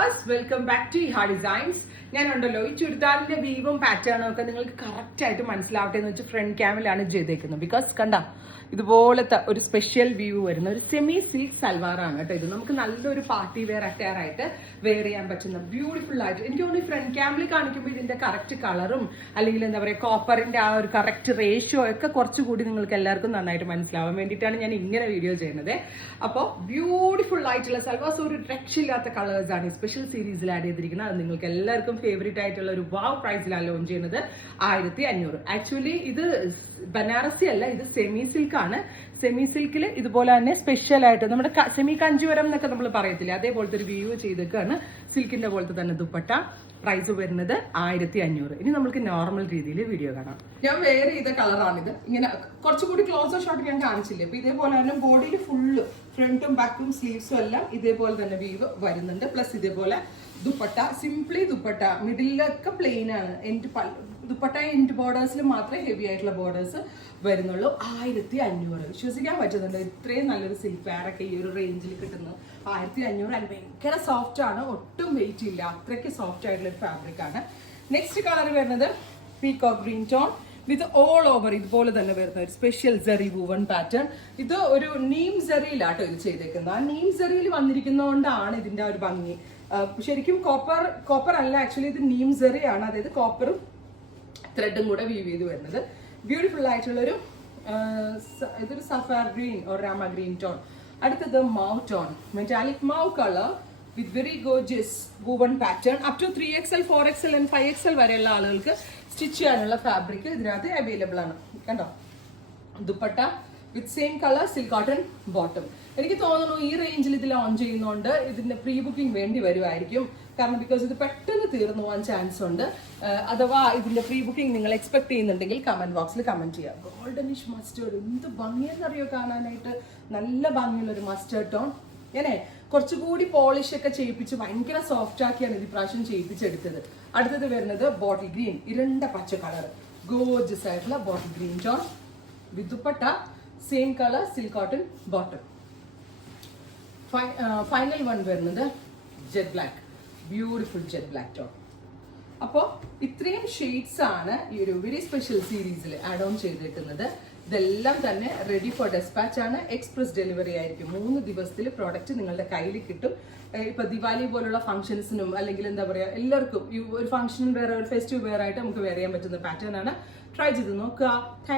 Viewers, welcome back to Eha designs. ഞാനുണ്ടല്ലോ ഈ ചുരിദാറിന്റെ വീവും പാറ്റേണും ഒക്കെ നിങ്ങൾക്ക് കറക്റ്റ് ആയിട്ട് മനസ്സിലാവട്ടെ എന്ന് വെച്ച് ഫ്രണ്ട് ക്യാമിലാണ് ചെയ്തേക്കുന്നത്. ബിക്കോസ് കണ്ട ഇതുപോലത്തെ ഒരു സ്പെഷ്യൽ വ്യൂ വരുന്ന ഒരു സെമി സിൽക്ക് സൽവാറാണ് കേട്ടോ. ഇത് നമുക്ക് നല്ലൊരു പാർട്ടി വെയർ അറ്റയർ ആയിട്ട് വെയർ ചെയ്യാൻ പറ്റുന്ന ബ്യൂട്ടിഫുൾ ആയിട്ട് എനിക്ക് തോന്നുന്നു ഫ്രണ്ട് ക്യാമിൽ കാണിക്കുമ്പോൾ ഇതിന്റെ കറക്റ്റ് കളറും അല്ലെങ്കിൽ എന്താ പറയുക കോപ്പറിന്റെ ആ ഒരു കറക്റ്റ് റേഷ്യോ ഒക്കെ കുറച്ചുകൂടി നിങ്ങൾക്ക് എല്ലാവർക്കും നന്നായിട്ട് മനസ്സിലാവാൻ വേണ്ടിയിട്ടാണ് ഞാൻ ഇങ്ങനെ വീഡിയോ ചെയ്യുന്നത്. അപ്പോൾ ബ്യൂട്ടിഫുൾ ആയിട്ടുള്ള സൽവാർസ് ഒരു രക്ഷയില്ലാത്ത കളേഴ്സ് ആണ് ഈ സ്പെഷ്യൽ സീരീസിൽ ആഡ് ചെയ്തിരിക്കുന്നത്. അത് നിങ്ങൾക്ക് എല്ലാവർക്കും ഫേവറേറ്റ് ആയിട്ടുള്ള ഒരു വാവ് പ്രൈസിലാണ് ലോഞ്ച് ചെയ്യുന്നത് 1500. ആക്ച്വലി ഇത് ബനാറസി അല്ല, ഇത് സെമി സിൽക്ക് ആണ്. സെമി സിൽക്കിൽ ഇതുപോലെ തന്നെ സ്പെഷ്യൽ ആയിട്ട് നമ്മുടെ സെമി കഞ്ചുവരം എന്നൊക്കെ നമ്മൾ പറയത്തില്ലേ, അതേപോലത്തെ ഒരു വ്യൂ ചെയ്തേക്കാണ്. സിൽക്കിന്റെ പോലത്തെ തന്നെ ദുപ്പട്ട. പ്രൈസ് വരുന്നത് 1500. ഇനി നമുക്ക് നോർമൽ രീതിയിൽ വീഡിയോ കാണാം. ഞാൻ വെയർ ചെയ്ത കളറാണിത്. ഇങ്ങനെ കുറച്ചുകൂടി ക്ലോസർ ഷോട്ട് ഞാൻ കാണിച്ചില്ലേ. അപ്പൊ ഇതേപോലെ തന്നെ ബോഡിയിൽ ഫുള്ള് ഫ്രണ്ടും ബാക്കും സ്ലീവ്സും എല്ലാം ഇതേപോലെ തന്നെ വീവ് വരുന്നുണ്ട്. പ്ലസ് ഇതേപോലെ ദുപ്പട്ട, സിംപ്ലി ദുപ്പട്ട, മിഡിലൊക്കെ പ്ലെയിൻ ആണ്. ദുപ്പട്ട എൻഡ് ബോർഡേഴ്സിൽ മാത്രമേ ഹെവി ആയിട്ടുള്ള ബോർഡേഴ്സ് വരുന്നുള്ളൂ. 1500. വിശ്വസിക്കാൻ പറ്റുന്നുണ്ട് ഇത്രയും നല്ലൊരു സിൽക്ക് വെയർ ഒക്കെ ഈ ഒരു റേഞ്ചിൽ കിട്ടുന്നു. 1500. അത് ഭയങ്കര സോഫ്റ്റ് ആണ്, ഒട്ടും വെയിറ്റ് ഇല്ല, അത്രയ്ക്ക് സോഫ്റ്റ് ആയിട്ടുള്ള ഒരു ഫാബ്രിക് ആണ്. നെക്സ്റ്റ് കളർ വരുന്നത് peacock green tone with all over ഇതുപോലെ തന്നെ വരുന്ന ഒരു സ്പെഷ്യൽ സെറി വൂവൺ പാറ്റേൺ. ഇത് ഒരു നീം സെറിയിലാട്ടോ ഇത് ചെയ്തേക്കുന്നത്. ആ നീം സെറിയിൽ വന്നിരിക്കുന്നതുകൊണ്ടാണ് ഇതിന്റെ ഒരു ഭംഗി. ശരിക്കും കോപ്പർ അല്ല, ആക്ച്വലി ഇത് നീം സെറി ആണ്. അതായത് കോപ്പറും ത്രെഡും കൂടെ വീവ് ചെയ്ത് വരുന്നത്. ബ്യൂട്ടിഫുൾ ആയിട്ടുള്ളൊരു ഇതൊരു സഫാർ green or Rama green tone. അടുത്തത് mauve tone, metallic mauve colour with very gorgeous woven pattern. Up to 3XL 4XL and 5XL വരെയുള്ള ആളുകൾക്ക് സ്റ്റിച്ച് ചെയ്യാനുള്ള ഫാബ്രിക് ഇതിനകത്ത് അവൈലബിൾ ആണ്. കണ്ടോ, dupatta with same colour silk cotton bottom. എനിക്ക് തോന്നുന്നു ഈ റേഞ്ചിൽ ഇത് ലോഞ്ച് ചെയ്യുന്നതുകൊണ്ട് ഇതിന്റെ പ്രീ ബുക്കിംഗ് വേണ്ടി വരുമായിരിക്കും. കാരണം ബിക്കോസ് ഇത് പെട്ടെന്ന് തീർന്നു പോകാൻ ചാൻസ് ഉണ്ട്. അഥവാ ഇതിന്റെ പ്രീ ബുക്കിംഗ് നിങ്ങൾ എക്സ്പെക്ട് ചെയ്യുന്നുണ്ടെങ്കിൽ കമന്റ് ബോക്സിൽ കമന്റ് ചെയ്യാം. ഗോൾഡനിഷ് മസ്റ്റേർഡ്, എന്ത് ഭംഗിയെന്നറിയോ കാണാനായിട്ട്. നല്ല ഭംഗിയുള്ള ഒരു മസ്റ്റേർഡ് ടോൺ. ഞാനേ കുറച്ചുകൂടി പോളിഷ് ഒക്കെ ചെയ്യിപ്പിച്ച് ഭയങ്കര സോഫ്റ്റ് ആക്കിയാണ് ഇത് പ്രാവശ്യം ചെയ്യിപ്പിച്ചെടുത്തത്. അടുത്തത് വരുന്നത് ബോട്ടിൽ ഗ്രീൻ, ഇരുണ്ട പച്ച കളർ, ഗോർജിയസ് ആയിട്ടുള്ള bottle green tone with dupatta same colour silk cotton bottom. Final one വരുന്നത് jet black, beautiful jet black tone. അപ്പോൾ ഇത്രയും ഷെയ്ഡ്സ് ആണ് ഈ ഒരു വെരി സ്പെഷ്യൽ സീരീസിൽ ആഡ് ഓൺ ചെയ്തേക്കുന്നത്. ഇതെല്ലാം തന്നെ റെഡി ഫോർ ഡെസ്പാച്ച് ആണ്. എക്സ്പ്രസ് ഡെലിവറി ആയിരിക്കും. 3 ദിവസത്തിൽ പ്രോഡക്റ്റ് നിങ്ങളുടെ കയ്യിൽ കിട്ടും. ഇപ്പൊ ദിവാലി പോലുള്ള ഫംഗ്ഷൻസിനും അല്ലെങ്കിൽ എന്താ പറയാ എല്ലാവർക്കും ഈ ഒരു ഫംഗ്ഷൻ വേറെ ഒരു ഫെസ്റ്റീവ് വെയർ ആയിട്ട് നമുക്ക് വെയർ ചെയ്യാൻ പറ്റുന്ന പാറ്റേൺ ആണ്. ട്രൈ ചെയ്ത് നോക്കുക.